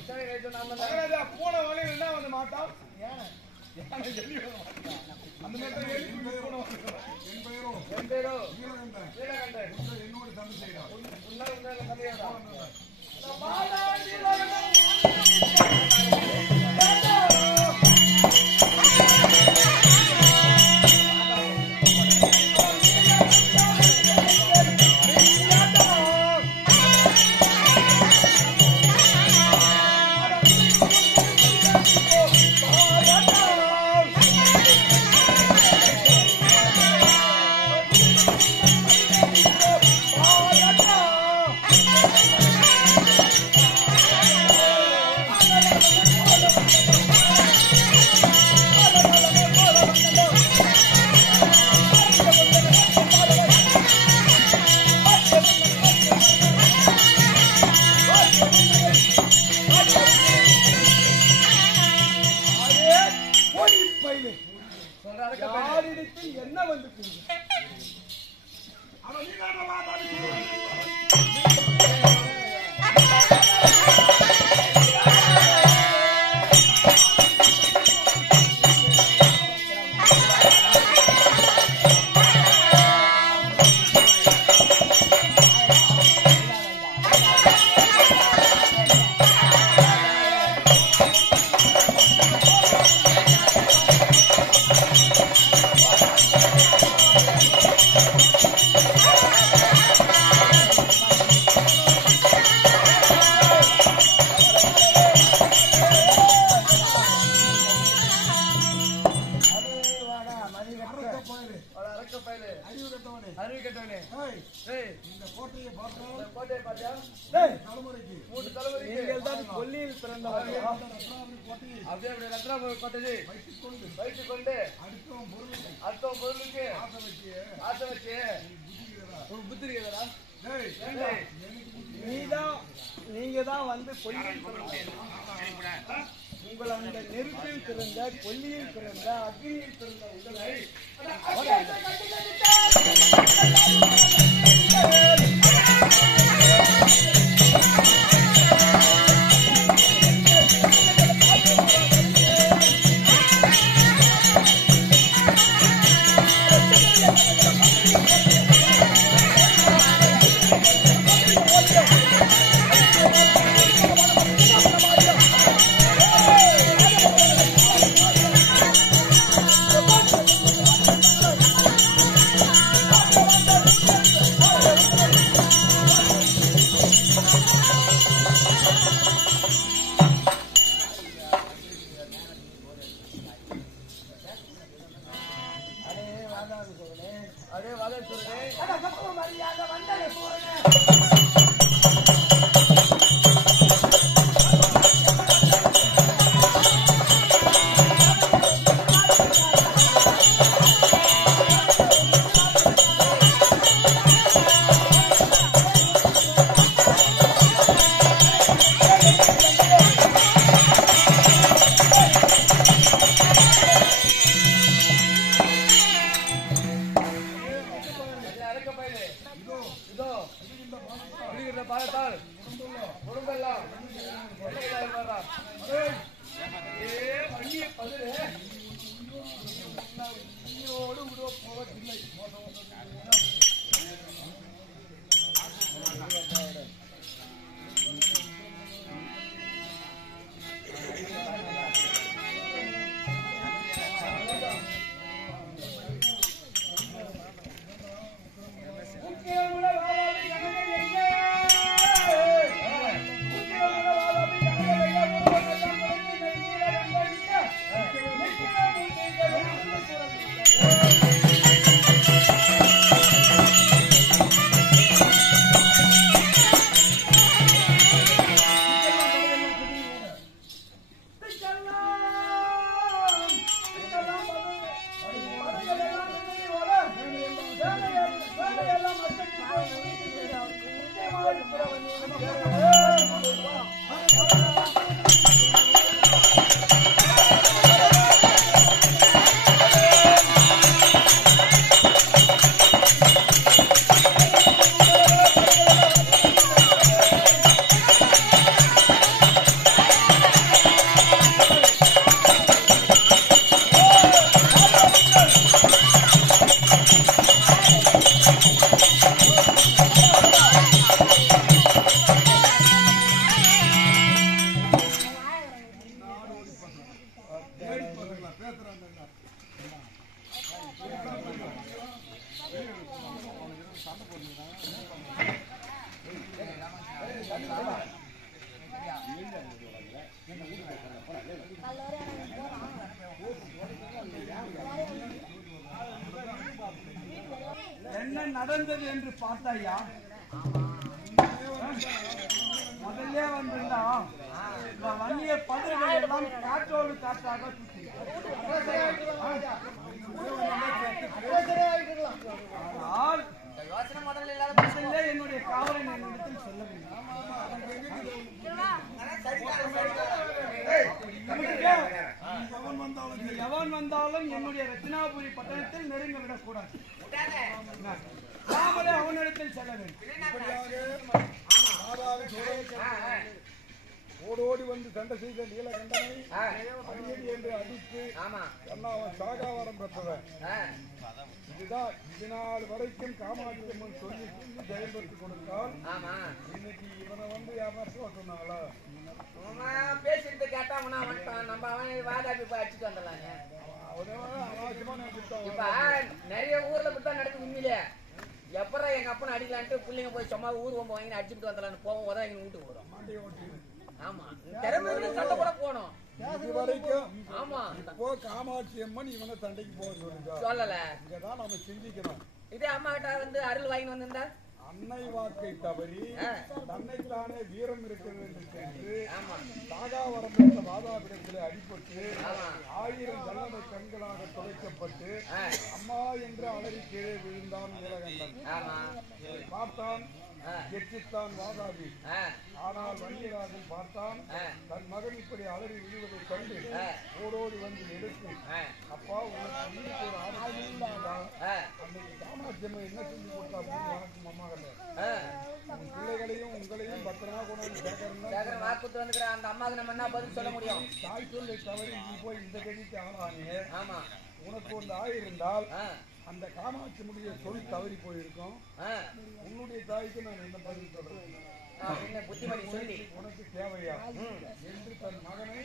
போன வழியில் என்ன வந்து மாட்டான் அந்த நேரத்தில் என் பேரும் என்னோட தம்பி செய்யறான் என்ன வந்து கொல்லியில் பிறந்தவர்கள் வைத்துக் கொண்டு அர்த்தம் பொருளுக்கு ஆசை வச்சு புத்தி இருக்கிறதா? நீங்க தான் வந்து கொல்லியில் உங்கள் அந்த நெருப்பில் பிறந்த கொல்லியில் பிறந்த அக்னியில் பிறந்த உடலை अरे वाले सुन रहे अरे सबको मर्यादा मंडल पूर्ण என்ன நடந்தது என்று பார்த்தாயா? முதல்ல வந்திருந்தா வண்டிய பதில்கள் எல்லாம் காற்றோடு காற்றாக என்னுடைய காவலை என்னிடத்தில் சொல்ல வேண்டும். எவன் வந்தாலும் என்னுடைய ரத்தினாபுரி பட்டணத்தில் நெருங்க விடக்கூடாது. நாமளே அவனிடத்தில் செல்ல வேண்டும். ஓடோடி வந்து சண்டை செய்த நீலகண்டனை அடியடி என்று அடித்து அவன் சாகாவரம் பெற்றவன். இதுதான் இதனால் வரைக்கும் காமாட்சி அம்மன் சொல்லி சொல்லி ஜெயம் பெற்றுக் கொடுத்தால் இன்னைக்கு இவனை வந்து யாரும் சொன்னாங்களா? பேசிட்டு கேட்டா நம்ம அவன் வாதாபி போய் அடிச்சுட்டு வந்துடலாங்க. இப்ப நிறைய ஊர்ல இப்படித்தான் நடக்குது. உண்மையிலே எப்பறம் எங்க அப்பனை அடிக்கலான்ட்டு பிள்ளைங்க போய் சும்மா ஊர் ஒம்ப வாங்கி அடிச்சுட்டு வந்துடலான்னு போவோம். உதவி எங்க வீட்டுக்கு வரும். ஆமா, திறமை சண்டை கூட போனோம். இது வரைக்கும் ஆமா. இப்போ காமாட்சி அம்மன் இவனை சண்டைக்கு போக சொல்லல. இங்கதான் நம்ம சிந்திக்கணும். இதே அம்மா கிட்ட வந்து அருள் வாங்கி வந்திருந்தா அன்னை வாக்கை தவறி தன்னைத்தானே வீரம் இருக்கிறது என்று சென்று சாகாவரம் என்ற வாதாபிடத்திலே அடிபட்டு 1000 ஜன்னலை கண்களாக துளைக்கப்பட்டு அம்மா என்று அலறி கீழே விழுந்தான் நீலகண்டன். பார்த்தான், எச்சித்தான் வாதாபி. ஆனால் வன்னியராஜன் பார்த்தான், தன் மகன் இப்படி அலறி விழுவதை கண்டு ஓடோடி வந்து எடுத்து, அப்பா உனக்கு ஒரு அன்னைக்கு காமாட்சியம்மை என்ன சொல்லி கொடுத்தா அப்படின்னு அம்மா பிள்ளைகளையும் உங்களையும் பத்திரமா கொண்டு வாக்குத்து வந்துக்கிற அந்த அம்மாவுக்கு நம்ம என்ன பதில் சொல்ல முடியும்? தாய் சொல்லை தவறி நீ போய் இந்த கதிக்கு ஆளானே. ஆமா, உனக்கு ஒன்று ஆயிருந்தால் அந்த காமாட்சி முடிய சொல் தவறி போயிருக்கும். உன்னுடைய தாய்க்கு நான் என்ன பதில் சொல்றேன்? புத்திமதி சொல்லி உனக்கு தேவையா என்று தன் மகனை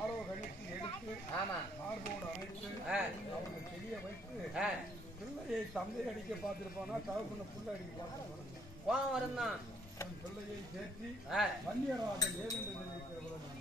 ஆரோகணித்து எடுத்து மார்போடு அணைத்து அவனை தெரிய வைத்து பிள்ளையை தந்தை அடிக்க பார்த்திருப்பானா தகப்பன பிள்ளை அடிக்க பார்த்திருப்பான். கோபம் வருந்தான். தன் பிள்ளையை சேர்த்தி வன்னியராக ஏதென்று தெரிவிக்கிறவர்கள்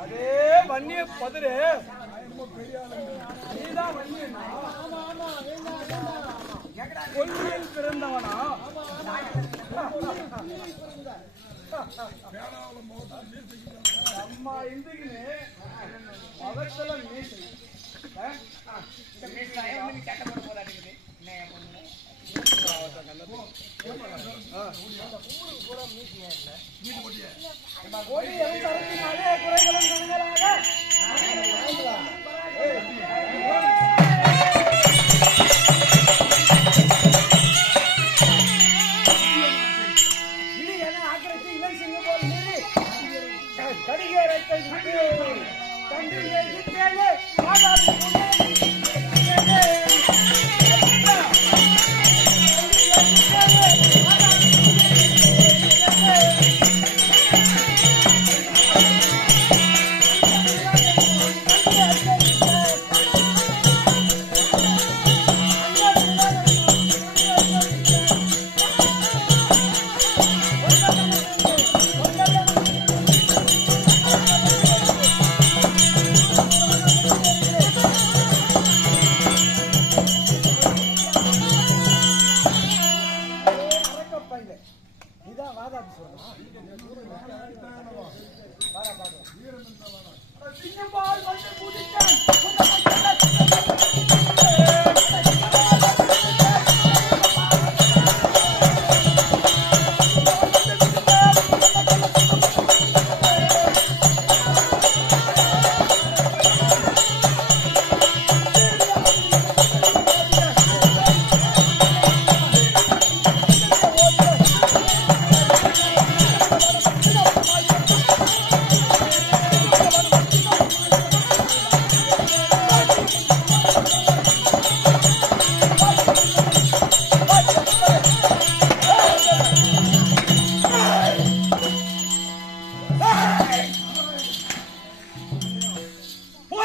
அதே வன்னிய பதிரு நீதான் வன்னியனா? கொல்லியில் பிறந்தவனா? அம்மா இந்துக்குன்னு மகத்துல மீசை குறைகளும்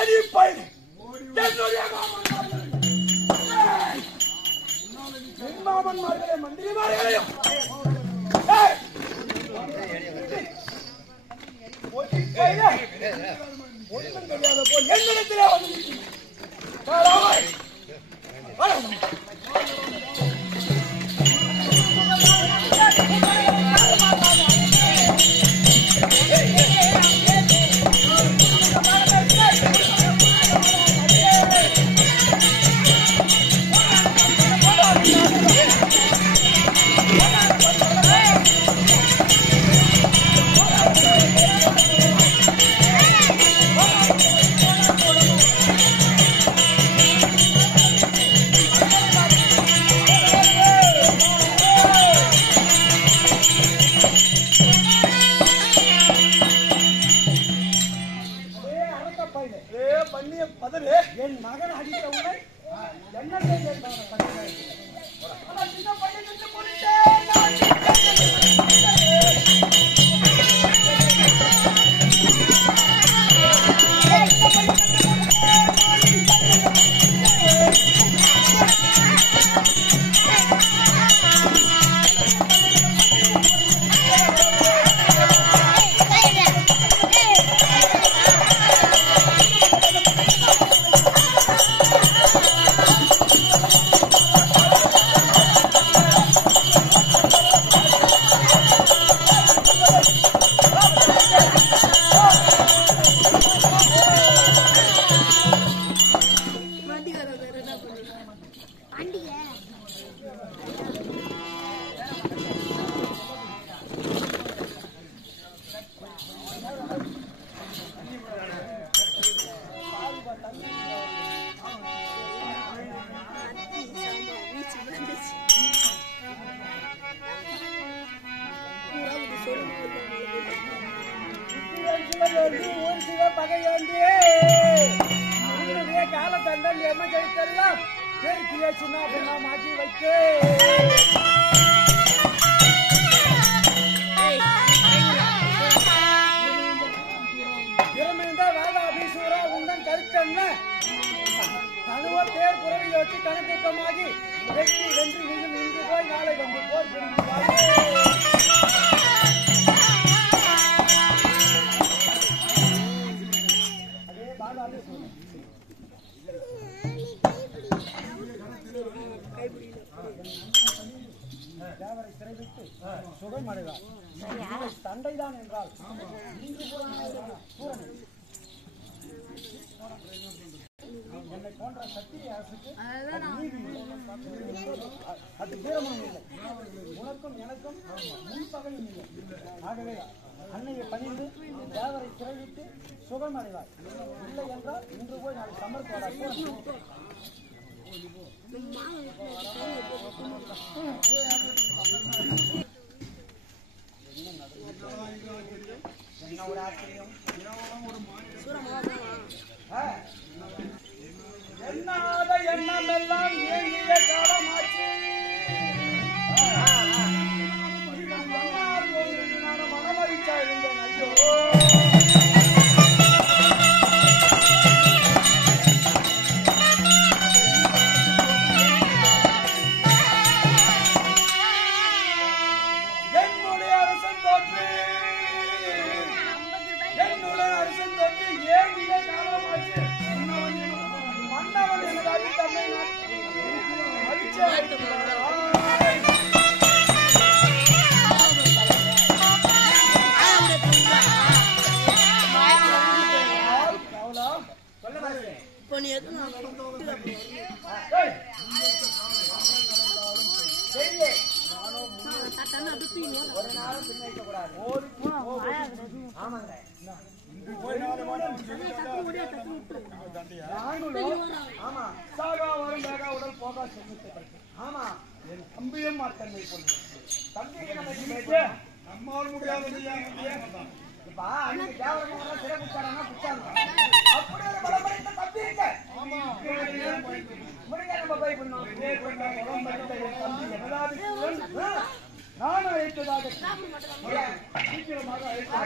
படி பயிர் மாமன்மார்களே மந்திரிமார்களையும் ஒன்றும் தெரியாத போல் என்னிடத்திலே வந்து என் மகன் அடித்தவுடன் என்ன காலத்தண்டல் எமக்கெல்லாம் சின்ன அப்படின்னா மாற்றி வைக்க கருத்தன்ன கணுவ தேர் புறவை வச்சு கணக்குமாகி வெற்றி வென்று மீண்டும் இன்று போய் நாளை வந்து போர் அதே பாதாளி தேவரை சிறைவிட்டு சுகம் அடைவார் தண்டைதான் என்றால் இன்று போய் என்னை போன்ற சத்திய அரசுக்கு அது தீரமும் இல்லை, உனக்கும் எனக்கும் முன்பகையும் இல்லை. ஆகவே அன்னையை பணிந்து தேவரை சிறைவிட்டு சுகம் அடைவார். இல்லை என்றால் இன்று போய் நாளை சமர்ப்பார். என்ன ஒரு ஆச்சரியம், எண்ணாத எண்ணமெல்லாம் ஏங்கிய காலமாச்சு. மனமகிழ்ச்சா இருந்தேன். ஐயோ என்னுடைய அரசன் தோற்று ஏங்கிய காலமாச்சு. மன்னவன் எனது அடித்தன்னை ஒரு நாளும் பின்வைக்க கூடாது. ஆமாங்க, ஆமா சாகா வரும் வேகா உடல் போகா செல்வத்தை. ஆமா, என் தம்பியும் மாத்தன்மை கொண்டு தம்பிக்கு நம்மால் முடியாது. இப்ப அன்னைக்கு தேவரமாக சிறை குச்சாரா குச்சாங்க அப்படி ஒரு பலப்படைத்த தம்பி இருக்க. முடிஞ்ச நம்ம போய் பண்ணோம். தம்பி என்னதாவது நானும் அழைத்ததாக சீக்கிரமாக அழைத்து